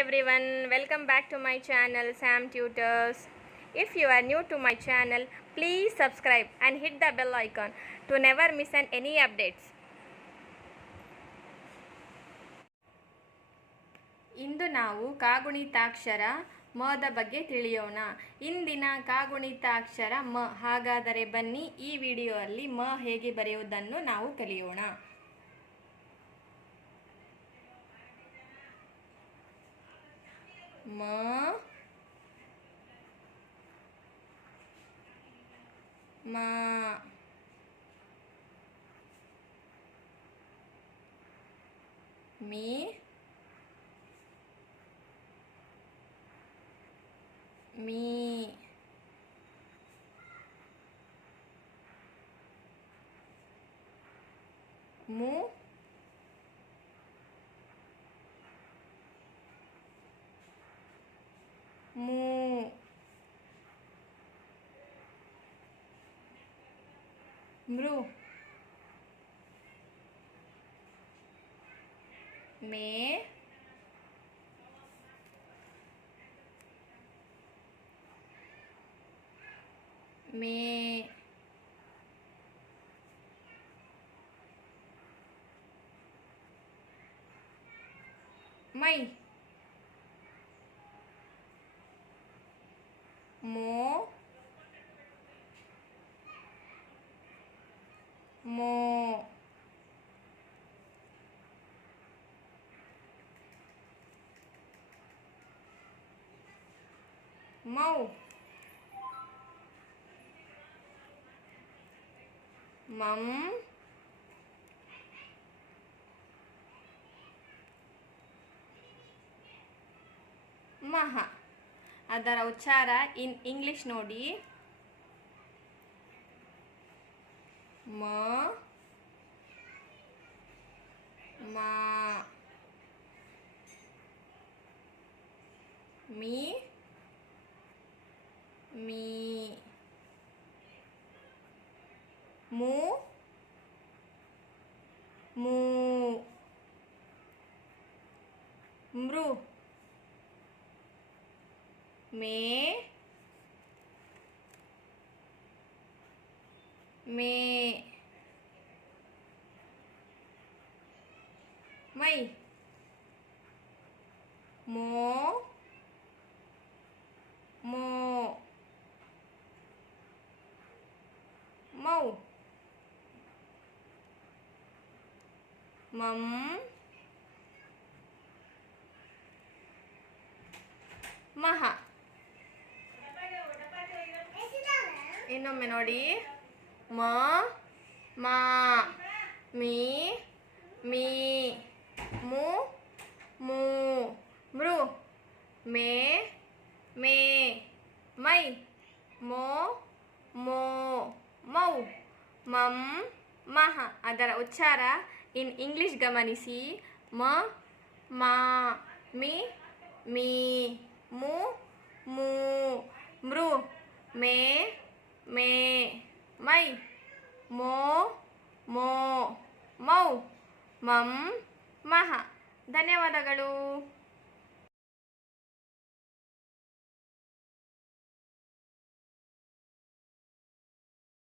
everyone, welcome back to my channel Sam Tutors. If you are new to my channel, please subscribe and hit the bell icon to never miss any updates. ಇಂದು ನಾವು ಕಾಗುಣಿತಾಕ್ಷರ ಮದ ಬಗ್ಗೆ ತಿಳಿಯೋಣ. ಇಂದಿನ ಕಾಗುಣಿತಾಕ್ಷರ ಮ. ಹಾಗಾದರೆ ಬನ್ನಿ ಈ ವಿಡಿಯೋದಲ್ಲಿ ಮ ಹೇಗೆ ಬರೆಯುವುದನ್ನು ನಾವು ಕಲಿಯೋಣ. ಮ ಮ ಮಿ ಮೀ ಮು ಮೂ ಮೃ ಮೇ ಮೇ ಮೈ ಮೋ ಮೋ ಮೌ ಮಂ ಮಹ. ಅದರ ಉಚ್ಚಾರ ಇನ್ ಇಂಗ್ಲಿಷ್ ನೋಡಿ. ಮ ಮಾ ಮೀ ಮೀ ಮೂ ಮೂ ಮೃ ಮೇ ಮೇ ಮೈ ಮೋ ಮೋ ಮೌ ಮಂ ಮಹ. ಇನ್ನೊಮ್ಮೆ ನೋಡಿ. ಮ ಮಾ ಮೀ ಮೀ ಮು ಮೂ ಮೃ ಮೇ ಮೇ ಮೈ ಮೋ ಮೋ ಮೌ ಮಂ ಮಹ. ಅದರ ಉಚ್ಚಾರ ಇನ್ ಇಂಗ್ಲಿಷ್ ಗಮನಿಸಿ. ಮ ಮಾ ಮಿ ಮೀ ಮು ಮೂ ಮೃ ಮೇ ಮೇ ಮೈ ಮೋ ಮೋ ಮೌ ಮಂ ಮಹ. ಧನ್ಯವಾದಗಳು.